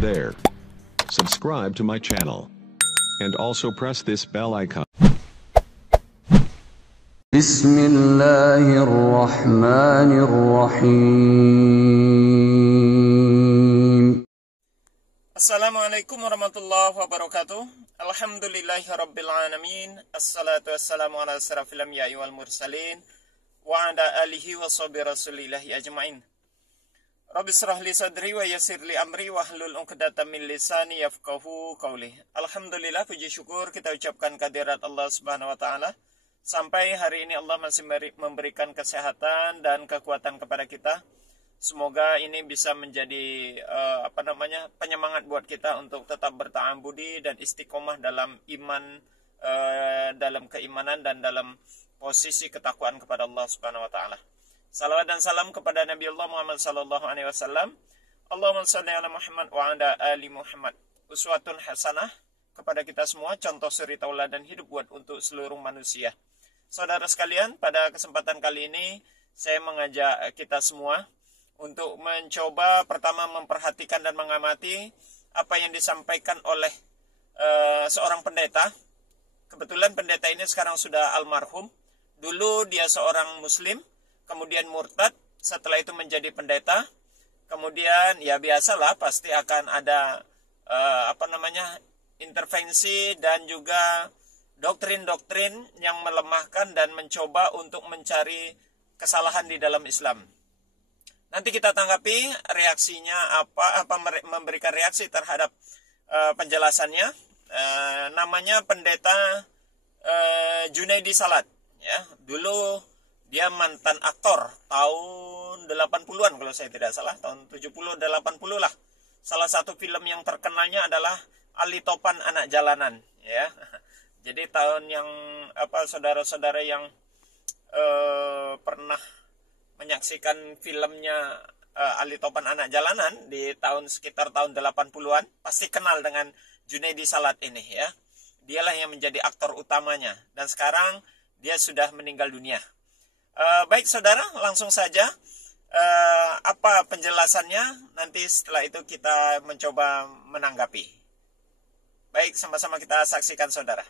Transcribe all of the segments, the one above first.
there. Subscribe to my channel. And also press this bell icon. Bismillahirrahmanirrahim. Assalamualaikum warahmatullahi wabarakatuh. Alhamdulillahirabbil alamin. Assalatu wassalamu ala asyrafil anbiya'i wal mursalin wa ala alihi wa sahbihi rasulillahi ajmain. Rabbi shrah li sadri wa yassir li amri wa hlul 'uqdatam min lisani yafqahu qawli. Alhamdulillah, puji syukur kita ucapkan kehadirat Allah Subhanahu wa taala. Sampai hari ini Allah masih memberikan kesehatan dan kekuatan kepada kita. Semoga ini bisa menjadi penyemangat buat kita untuk tetap bertahan budi dan istiqomah dalam iman, dalam keimanan dan dalam posisi ketakwaan kepada Allah Subhanahu wa taala. Salawat dan salam kepada Nabi Allah Muhammad sallallahu alaihi wasallam. Allahumma shalli ala Muhammad wa ala ali Muhammad. Uswatun hasanah kepada kita semua, contoh suri tauladan hidup buat untuk seluruh manusia. Saudara sekalian, pada kesempatan kali ini saya mengajak kita semua untuk mencoba pertama memperhatikan dan mengamati apa yang disampaikan oleh seorang pendeta. Kebetulan pendeta ini sekarang sudah almarhum. Dulu dia seorang muslim, kemudian murtad, setelah itu menjadi pendeta. Kemudian ya biasalah pasti akan ada intervensi dan juga doktrin-doktrin yang melemahkan dan mencoba untuk mencari kesalahan di dalam Islam. Nanti kita tanggapi reaksinya memberikan reaksi terhadap penjelasannya. Namanya pendeta Junaidi Salat. Ya, dulu dia mantan aktor tahun 80-an kalau saya tidak salah, tahun 70 80 lah. Salah satu film yang terkenalnya adalah Ali Topan Anak Jalanan, ya. Jadi tahun yang saudara-saudara yang pernah menyaksikan filmnya Ali Topan Anak Jalanan di sekitar tahun 80-an pasti kenal dengan Junaidi Salat ini, ya. Dialah yang menjadi aktor utamanya dan sekarang dia sudah meninggal dunia. Baik saudara, langsung saja apa penjelasannya, nanti setelah itu kita mencoba menanggapi. Baik, sama-sama kita saksikan saudara.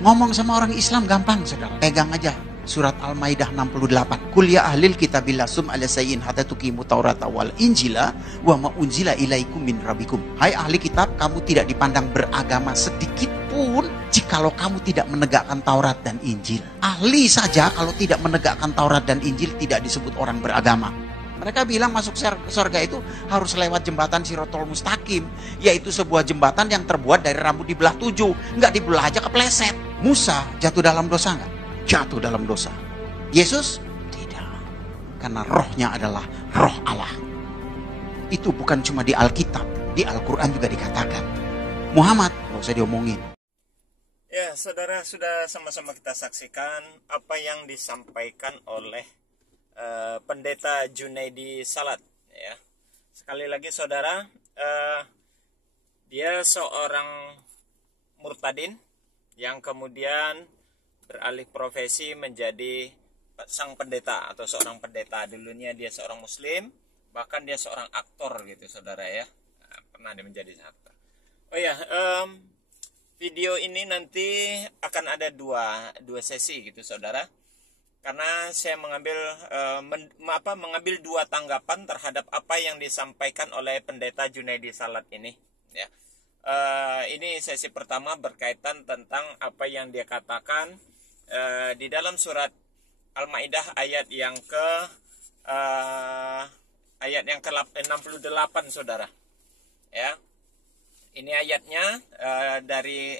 Ngomong sama orang Islam gampang, saudara. Pegang aja surat Al-Maidah 68. Qul ya ahlil kitabil lasum ala sayyin hatta tuqimu taurata wal injila wa ma unzila ilaikum min rabbikum. Hai ahli kitab, kamu tidak dipandang beragama sedikit pun jikalau kamu tidak menegakkan Taurat dan Injil. Ahli saja kalau tidak menegakkan Taurat dan Injil tidak disebut orang beragama. Mereka bilang masuk surga itu harus lewat jembatan Shirathul Mustaqim, yaitu sebuah jembatan yang terbuat dari rambut dibelah 7. Nggak dibelah aja kepleset. Musa jatuh dalam dosa nggak? Jatuh dalam dosa. Yesus? Tidak. Karena rohnya adalah roh Allah. Itu bukan cuma di Alkitab, di Al-Quran juga dikatakan. Muhammad, nggak usah diomongin. Ya, saudara, sudah sama-sama kita saksikan apa yang disampaikan oleh pendeta Junaidi Salat, ya. Sekali lagi saudara, dia seorang murtadin yang kemudian beralih profesi menjadi sang pendeta atau seorang pendeta. Dulunya dia seorang muslim, bahkan dia seorang aktor gitu saudara, ya. Nah, pernah dia menjadi aktor. Oh ya, video ini nanti akan ada dua sesi gitu saudara. Karena saya mengambil dua tanggapan terhadap apa yang disampaikan oleh pendeta Junaidi Salat ini, ya. Ini sesi pertama berkaitan tentang apa yang dia katakan di dalam surat Al-Maidah ayat yang ke-68 saudara, ya. Ini ayatnya dari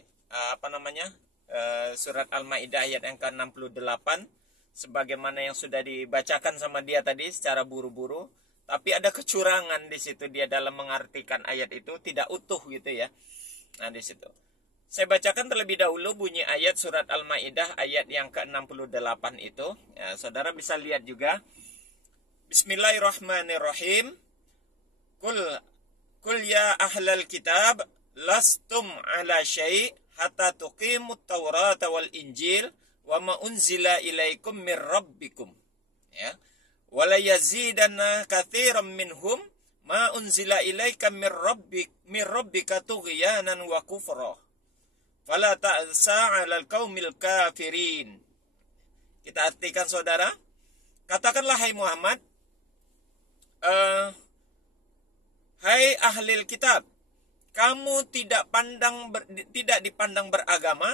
surat Al-Maidah ayat yang ke-68, sebagaimana yang sudah dibacakan sama dia tadi secara buru-buru, tapi ada kecurangan di situ dia dalam mengartikan ayat itu tidak utuh gitu, ya. Nah, di situ saya bacakan terlebih dahulu bunyi ayat surat Al-Maidah ayat yang ke-68 itu, ya, saudara bisa lihat juga. Bismillahirrahmanirrahim. Qul ya ahlal kitab lastum ala syai' hatta tuqimut taurata wal injil wa ma unzila ilaikum mir rabbikum, ya. Wala yazidanna katsiran minhum ma unzila ilaika mir rabbika tughyanan wa kufra. Fala ta'sa 'alal qaumil kafirin. Kita artikan saudara, katakanlah hai Muhammad, hai ahlil kitab, kamu tidak dipandang beragama,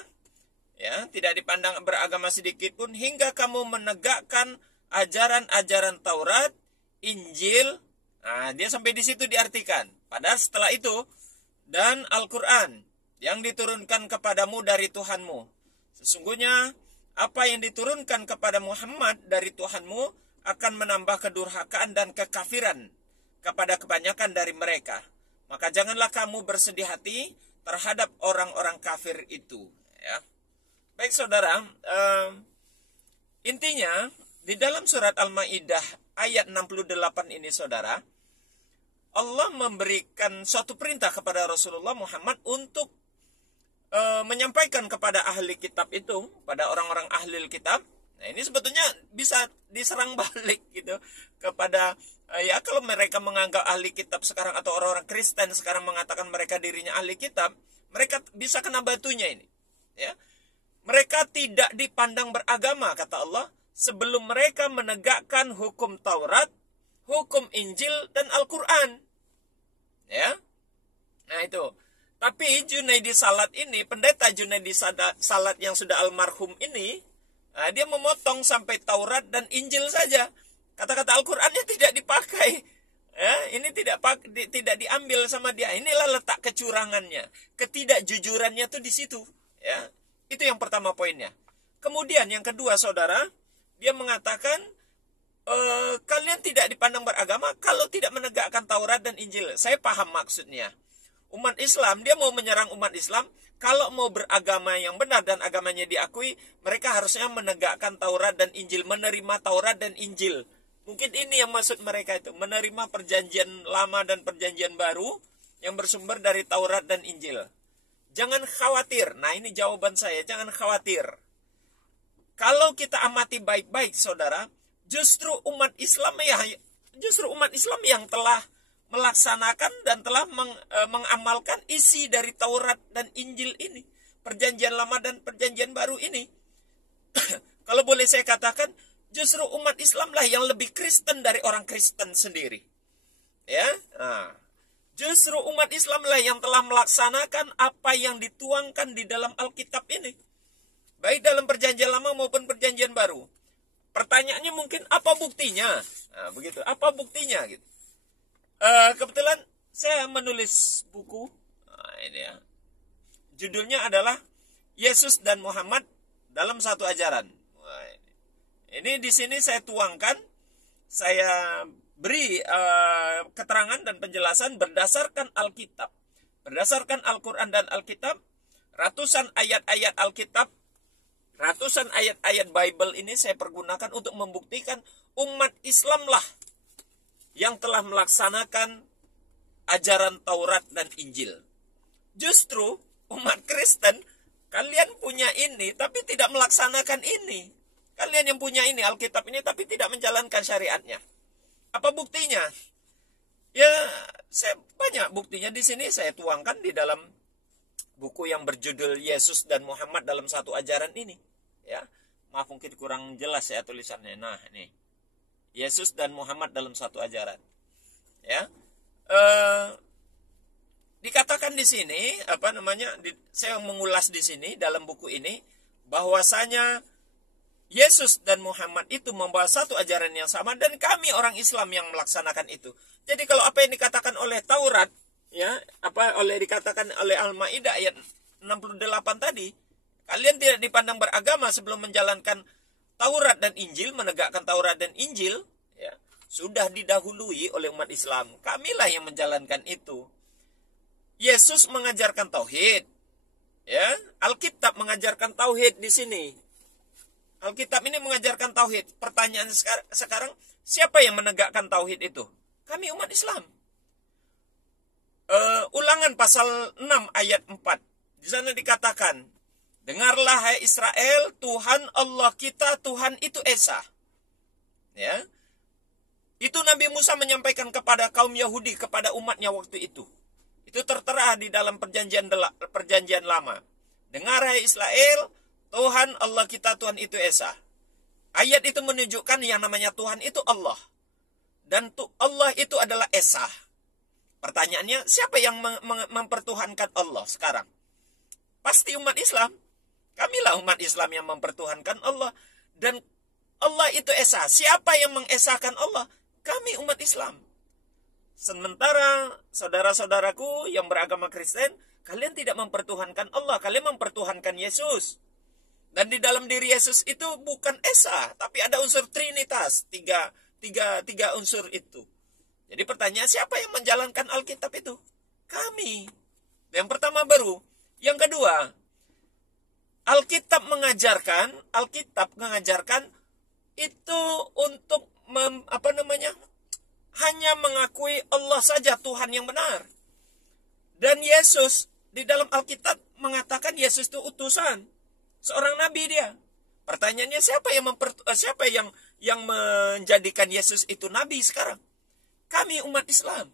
ya, tidak dipandang beragama sedikit pun hingga kamu menegakkan ajaran-ajaran Taurat, Injil. Nah, dia sampai di situ diartikan. Padahal setelah itu dan Al-Qur'an yang diturunkan kepadamu dari Tuhanmu. Sesungguhnya apa yang diturunkan kepada Muhammad dari Tuhanmu akan menambah kedurhakaan dan kekafiran kepada kebanyakan dari mereka. Maka janganlah kamu bersedih hati terhadap orang-orang kafir itu. Ya. Baik saudara, intinya di dalam surat Al-Maidah ayat 68 ini saudara, Allah memberikan suatu perintah kepada Rasulullah Muhammad untuk menyampaikan kepada ahli kitab itu, pada orang-orang ahli kitab. Nah, ini sebetulnya bisa diserang balik gitu kepada ya, kalau mereka menganggap ahli kitab sekarang atau orang-orang Kristen sekarang mengatakan mereka dirinya ahli kitab, mereka bisa kena batunya ini. Ya. Mereka tidak dipandang beragama kata Allah sebelum mereka menegakkan hukum Taurat, hukum Injil dan Al-Qur'an. Ya. Nah, itu. Tapi Junaidi Salat ini, pendeta Junaidi Salat yang sudah almarhum ini, nah, dia memotong sampai Taurat dan Injil saja. Kata-kata Al-Qur'annya tidak dipakai. Ya, ini tidak diambil sama dia. Inilah letak kecurangannya. Ketidakjujurannya tuh di situ. Ya, itu yang pertama poinnya. Kemudian yang kedua saudara, dia mengatakan kalian tidak dipandang beragama kalau tidak menegakkan Taurat dan Injil. Saya paham maksudnya. Umat Islam, dia mau menyerang umat Islam, kalau mau beragama yang benar dan agamanya diakui, mereka harusnya menegakkan Taurat dan Injil, menerima Taurat dan Injil. Mungkin ini yang maksud mereka itu, menerima perjanjian lama dan perjanjian baru yang bersumber dari Taurat dan Injil. Jangan khawatir, nah ini jawaban saya, jangan khawatir. Kalau kita amati baik-baik saudara, justru umat Islam yang telah melaksanakan dan telah mengamalkan isi dari Taurat dan Injil ini, perjanjian lama dan perjanjian baru ini. Kalau boleh saya katakan, justru umat Islamlah yang lebih Kristen dari orang Kristen sendiri. Ya, nah, justru umat Islamlah yang telah melaksanakan apa yang dituangkan di dalam Alkitab ini, baik dalam perjanjian lama maupun perjanjian baru. Pertanyaannya mungkin apa buktinya? Nah, begitu. Apa buktinya gitu? Kebetulan saya menulis buku, nah, ini ya, judulnya adalah Yesus dan Muhammad dalam satu ajaran. Nah, ini di sini saya tuangkan, saya beri keterangan dan penjelasan berdasarkan Alkitab, berdasarkan Al-Quran dan Alkitab, ratusan ayat-ayat Alkitab, ratusan ayat-ayat Bible ini saya pergunakan untuk membuktikan umat Islamlah yang telah melaksanakan ajaran Taurat dan Injil. Justru umat Kristen, kalian punya ini tapi tidak melaksanakan ini. Kalian yang punya ini, Alkitab ini, tapi tidak menjalankan syariatnya. Apa buktinya? Ya, saya banyak buktinya di sini saya tuangkan di dalam buku yang berjudul Yesus dan Muhammad dalam satu ajaran ini. Ya, maaf mungkin kurang jelas ya tulisannya. Nah, ini Yesus dan Muhammad dalam satu ajaran. Ya, dikatakan di sini saya mengulas di sini dalam buku ini bahwasanya Yesus dan Muhammad itu membawa satu ajaran yang sama dan kami orang Islam yang melaksanakan itu. Jadi kalau apa yang dikatakan oleh Taurat, ya, dikatakan oleh Al-Maidah ayat 68 tadi, kalian tidak dipandang beragama sebelum menjalankan Taurat dan Injil, menegakkan Taurat dan Injil, ya, sudah didahului oleh umat Islam. Kamilah yang menjalankan itu. Yesus mengajarkan tauhid, ya. Alkitab mengajarkan tauhid di sini. Alkitab ini mengajarkan tauhid. Pertanyaan sekarang, siapa yang menegakkan tauhid itu? Kami umat Islam. Ulangan pasal 6 ayat 4. Di sana dikatakan, dengarlah hai Israel, Tuhan Allah kita, Tuhan itu Esa. Ya. Itu Nabi Musa menyampaikan kepada kaum Yahudi, kepada umatnya waktu itu. Itu tertera di dalam perjanjian lama. Dengar hai Israel, Tuhan Allah kita, Tuhan itu Esa. Ayat itu menunjukkan yang namanya Tuhan itu Allah. Dan Allah itu adalah Esa. Pertanyaannya, siapa yang mempertuhankan Allah sekarang? Pasti umat Islam. Kamilah umat Islam yang mempertuhankan Allah. Dan Allah itu Esa. Siapa yang mengesahkan Allah? Kami umat Islam. Sementara saudara-saudaraku yang beragama Kristen, kalian tidak mempertuhankan Allah, kalian mempertuhankan Yesus. Dan di dalam diri Yesus itu bukan Esa, tapi ada unsur Trinitas, tiga unsur itu. Jadi pertanyaan, siapa yang menjalankan Alkitab itu? Kami. Yang pertama baru. Yang kedua, Alkitab mengajarkan itu untuk hanya mengakui Allah saja Tuhan yang benar. Dan Yesus di dalam Alkitab mengatakan Yesus itu utusan, seorang nabi dia. Pertanyaannya, siapa yang menjadikan Yesus itu nabi sekarang? Kami umat Islam.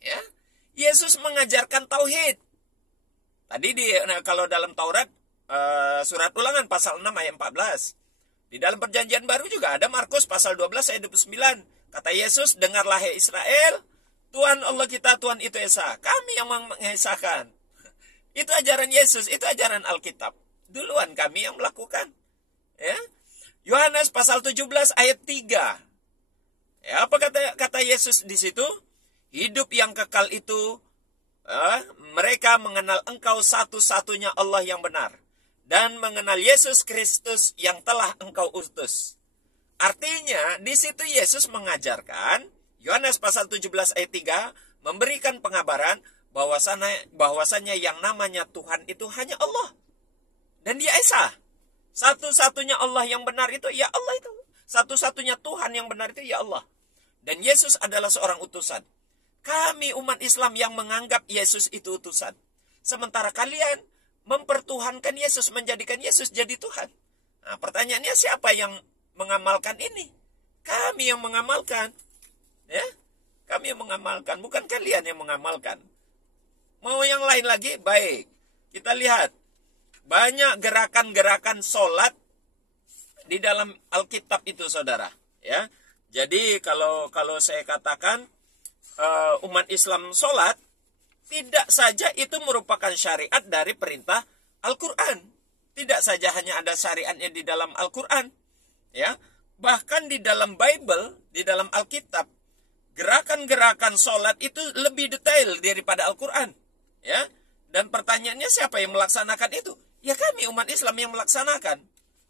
Ya. Yesus mengajarkan tauhid. Tadi kalau dalam Taurat surat Ulangan pasal 6 ayat 14. Di dalam perjanjian baru juga ada Markus pasal 12 ayat 29. Kata Yesus, dengarlah hai Israel, Tuhan Allah kita, Tuhan itu Esa. Kami yang mengesahkan. Itu ajaran Yesus, itu ajaran Alkitab. Duluan kami yang melakukan. Ya. Yohanes pasal 17 ayat 3. Ya, apa kata Yesus di situ? Hidup yang kekal itu, mereka mengenal engkau satu-satunya Allah yang benar. Dan mengenal Yesus Kristus yang telah engkau utus. Artinya, di situ Yesus mengajarkan, Yohanes pasal 17 ayat 3, memberikan pengabaran bahwasannya yang namanya Tuhan itu hanya Allah. Dan dia Esa. Satu-satunya Allah yang benar itu, ya Allah itu. Satu-satunya Tuhan yang benar itu, ya Allah. Dan Yesus adalah seorang utusan. Kami umat Islam yang menganggap Yesus itu utusan. Sementara kalian mempertuhankan Yesus, menjadikan Yesus jadi Tuhan. Nah, pertanyaannya, siapa yang mengamalkan ini? Kami yang mengamalkan. Ya, kami yang mengamalkan, bukan kalian yang mengamalkan. Mau yang lain lagi? Baik. Kita lihat. Banyak gerakan-gerakan sholat di dalam Alkitab itu, saudara. Ya. Jadi kalau saya katakan umat Islam sholat, tidak saja itu merupakan syariat dari perintah Al-Quran. Tidak saja hanya ada syariatnya di dalam Al-Quran. Ya, bahkan di dalam Bible, di dalam Alkitab, gerakan-gerakan sholat itu lebih detail daripada Al-Quran. Ya, dan pertanyaannya, siapa yang melaksanakan itu? Ya kami umat Islam yang melaksanakan.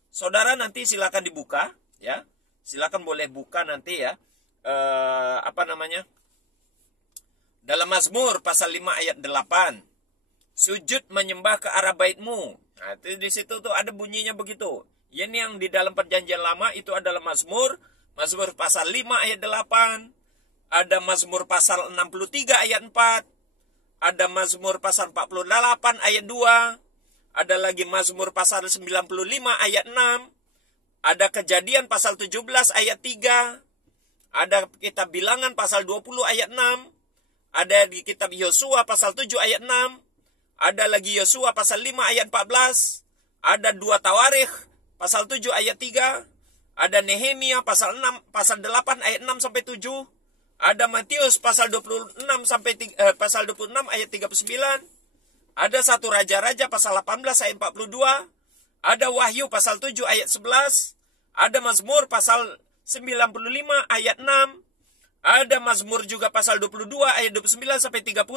Saudara nanti silakan dibuka, ya, silakan boleh buka nanti ya, dalam Mazmur pasal 5 ayat 8. Sujud menyembah ke arah baitmu. Nah, itu di situ tuh ada bunyinya begitu. Ini yang di dalam perjanjian lama itu adalah Mazmur pasal 5 ayat 8. Ada Mazmur pasal 63 ayat 4. Ada Mazmur pasal 48 ayat 2. Ada lagi Mazmur pasal 95 ayat 6. Ada Kejadian pasal 17 ayat 3. Ada kitab Bilangan pasal 20 ayat 6. Ada di kitab Yosua pasal 7 ayat 6. Ada lagi Yosua pasal 5 ayat 14. Ada 2 Tawarikh pasal 7 ayat 3. Ada Nehemia pasal 8 ayat 6 sampai 7. Ada Matius pasal 26 ayat 39. Ada 1 Raja-Raja pasal 18 ayat 42. Ada Wahyu pasal 7 ayat 11. Ada Mazmur pasal 95 ayat 6. Ada Mazmur juga pasal 22 ayat 29 sampai 30.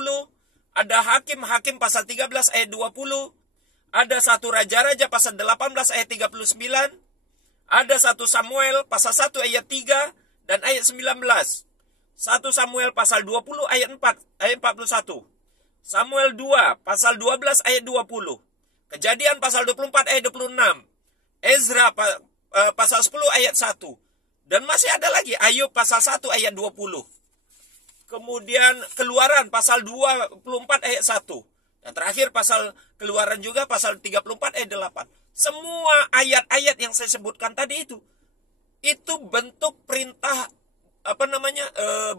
Ada Hakim pasal 13 ayat 20. Ada 1 Raja-Raja pasal 18 ayat 39. Ada 1 Samuel pasal 1 ayat 3 dan ayat 19. 1 Samuel pasal 20 ayat 41. Samuel 2 pasal 12 ayat 20. Kejadian pasal 24 ayat 26. Ezra pasal 10 ayat 1. Dan masih ada lagi Ayub pasal 1 ayat 20. Kemudian Keluaran pasal 24 ayat 1. Dan terakhir pasal Keluaran juga pasal 34 ayat 8. Semua ayat-ayat yang saya sebutkan tadi itu bentuk perintah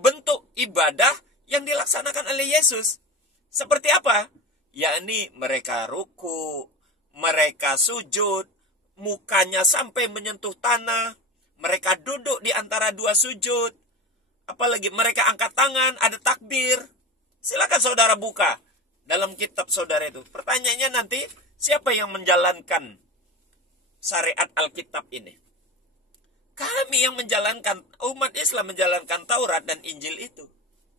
bentuk ibadah yang dilaksanakan oleh Yesus. Seperti apa? Yakni mereka ruku, mereka sujud, mukanya sampai menyentuh tanah, mereka duduk di antara dua sujud, apalagi mereka angkat tangan, ada takbir. Silakan saudara buka dalam kitab saudara itu. Pertanyaannya nanti, siapa yang menjalankan syariat Alkitab ini? Kami yang menjalankan, umat Islam menjalankan Taurat dan Injil itu.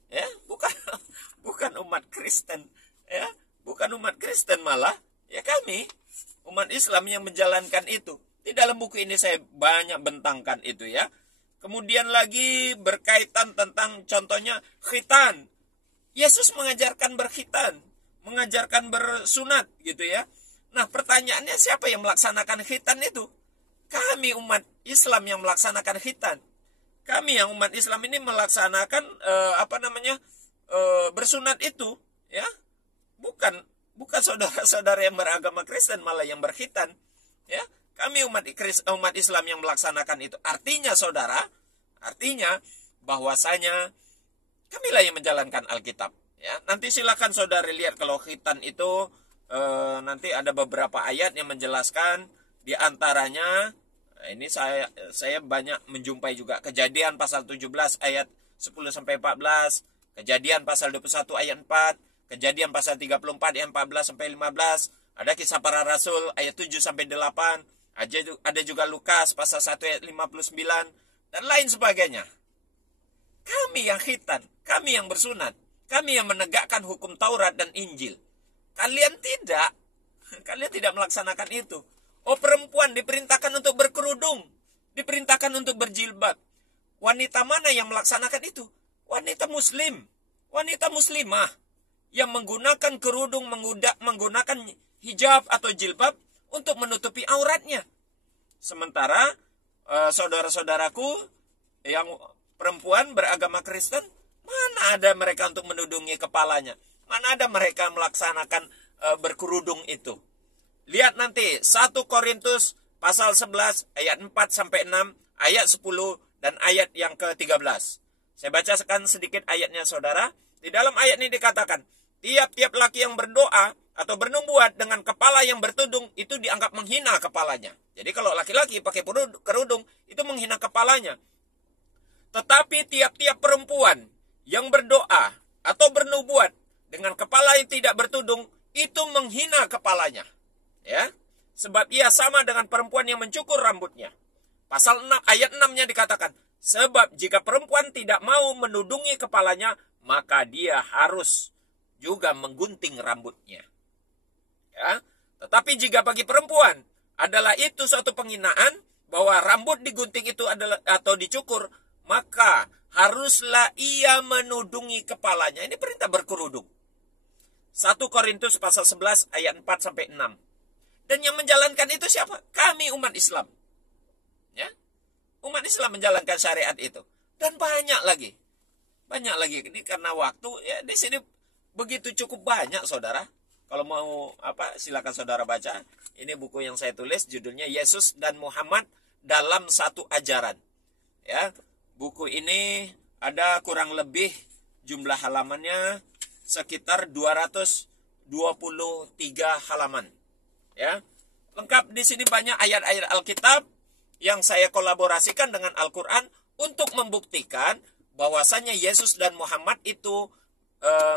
Ya, bukan umat Kristen, ya. Bukan umat Kristen malah, ya kami umat Islam yang menjalankan itu. Di dalam buku ini saya banyak bentangkan itu ya. Kemudian lagi berkaitan tentang contohnya khitan. Yesus mengajarkan berkhitan, mengajarkan bersunat gitu ya. Nah, pertanyaannya siapa yang melaksanakan khitan itu? Kami umat Islam yang melaksanakan khitan. Kami yang umat Islam ini melaksanakan bersunat itu ya. Bukan saudara-saudara yang beragama Kristen malah yang berkhitan ya. Kami umat Islam yang melaksanakan itu. Artinya bahwasanya kamilah yang menjalankan Alkitab ya. Nanti silakan saudara lihat kalau khitan itu nanti ada beberapa ayat yang menjelaskan. Di antaranya ini saya banyak menjumpai juga Kejadian pasal 17 ayat 10 sampai 14, Kejadian pasal 21 ayat 4, Kejadian pasal 34 ayat 14 sampai 15, ada Kisah Para Rasul ayat 7 sampai 8, ada juga Lukas pasal 1 ayat 59 dan lain sebagainya. Kami yang khitan, kami yang bersunat, kami yang menegakkan hukum Taurat dan Injil. Kalian tidak melaksanakan itu. Oh, perempuan diperintahkan untuk berkerudung, diperintahkan untuk berjilbab. Wanita mana yang melaksanakan itu? Wanita muslim, wanita muslimah yang menggunakan kerudung, menggunakan hijab atau jilbab untuk menutupi auratnya. Sementara saudara-saudaraku yang perempuan beragama Kristen, mana ada mereka untuk menudungi kepalanya? Mana ada mereka melaksanakan berkerudung itu? Lihat nanti 1 Korintus pasal 11 ayat 4 sampai 6, ayat 10 dan ayat yang ke-13. Saya bacakan sedikit ayatnya saudara. Di dalam ayat ini dikatakan, tiap-tiap laki yang berdoa atau bernubuat dengan kepala yang bertudung itu dianggap menghina kepalanya. Jadi kalau laki-laki pakai kerudung itu menghina kepalanya. Tetapi tiap-tiap perempuan yang berdoa atau bernubuat dengan kepala yang tidak bertudung itu menghina kepalanya. Ya, sebab ia sama dengan perempuan yang mencukur rambutnya. Pasal 6 ayat 6-nya dikatakan, sebab jika perempuan tidak mau menudungi kepalanya, maka dia harus juga menggunting rambutnya. Ya, tetapi jika bagi perempuan adalah itu suatu penghinaan bahwa rambut digunting itu adalah atau dicukur, maka haruslah ia menudungi kepalanya. Ini perintah berkerudung. 1 Korintus pasal 11 ayat 4 sampai 6. Dan yang menjalankan itu siapa? Kami umat Islam. Ya. Umat Islam menjalankan syariat itu. Dan banyak lagi. Banyak lagi. Ini karena waktu ya di sini begitu cukup banyak saudara. Kalau mau silakan saudara baca. Ini buku yang saya tulis judulnya Yesus dan Muhammad dalam Satu Ajaran. Ya. Buku ini ada kurang lebih jumlah halamannya sekitar 223 halaman. Ya, lengkap di sini banyak ayat-ayat Alkitab yang saya kolaborasikan dengan Al-Quran untuk membuktikan bahwasanya Yesus dan Muhammad itu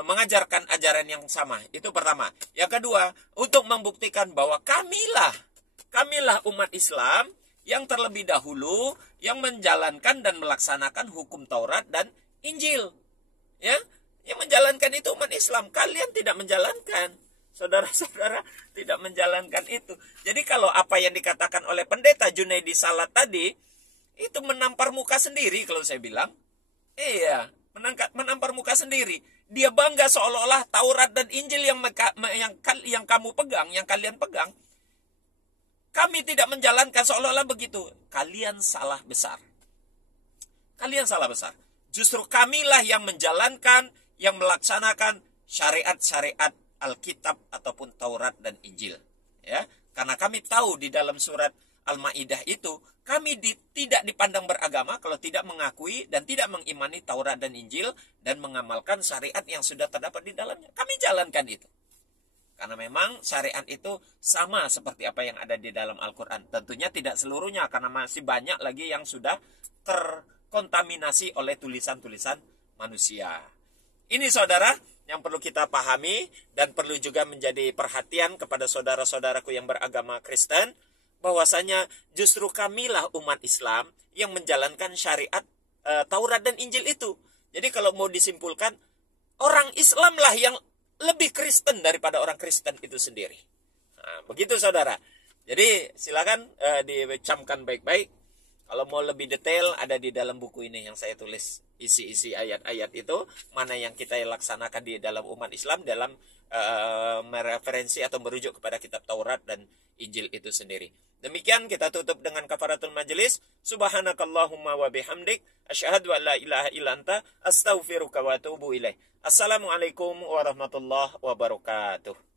mengajarkan ajaran yang sama. Itu pertama. Yang kedua, untuk membuktikan bahwa kamilah umat Islam yang terlebih dahulu yang menjalankan dan melaksanakan hukum Taurat dan Injil. Ya, yang menjalankan itu umat Islam. Kalian tidak menjalankan. Saudara-saudara tidak menjalankan itu. Jadi kalau apa yang dikatakan oleh pendeta Junaidi Salat tadi, itu menampar muka sendiri kalau saya bilang. Iya, menampar muka sendiri. Dia bangga seolah-olah Taurat dan Injil yang kamu pegang, yang kalian pegang. Kami tidak menjalankan seolah-olah begitu. Kalian salah besar. Kalian salah besar. Justru kamilah yang menjalankan, yang melaksanakan syariat-syariat Alkitab ataupun Taurat dan Injil. Ya, karena kami tahu di dalam surat Al-Maidah itu, kami tidak dipandang beragama kalau tidak mengakui dan tidak mengimani Taurat dan Injil dan mengamalkan syariat yang sudah terdapat di dalamnya. Kami jalankan itu. Karena memang syariat itu sama seperti apa yang ada di dalam Al-Quran. Tentunya tidak seluruhnya, karena masih banyak lagi yang sudah terkontaminasi oleh tulisan-tulisan manusia. Ini saudara yang perlu kita pahami dan perlu juga menjadi perhatian kepada saudara-saudaraku yang beragama Kristen, bahwasanya justru kamilah umat Islam yang menjalankan syariat Taurat dan Injil itu. Jadi kalau mau disimpulkan, orang Islam lah yang lebih Kristen daripada orang Kristen itu sendiri. Nah, begitu saudara. Jadi silakan dicamkan baik-baik. Kalau mau lebih detail, ada di dalam buku ini yang saya tulis isi-isi ayat-ayat itu, mana yang kita laksanakan di dalam umat Islam dalam mereferensi atau merujuk kepada kitab Taurat dan Injil itu sendiri. Demikian kita tutup dengan kafaratul majelis. Subhanakallahumma wa bihamdik, asyhadu an la ilaha illa anta, astaghfiruka wa atubu ilaik. Assalamualaikum warahmatullahi wabarakatuh.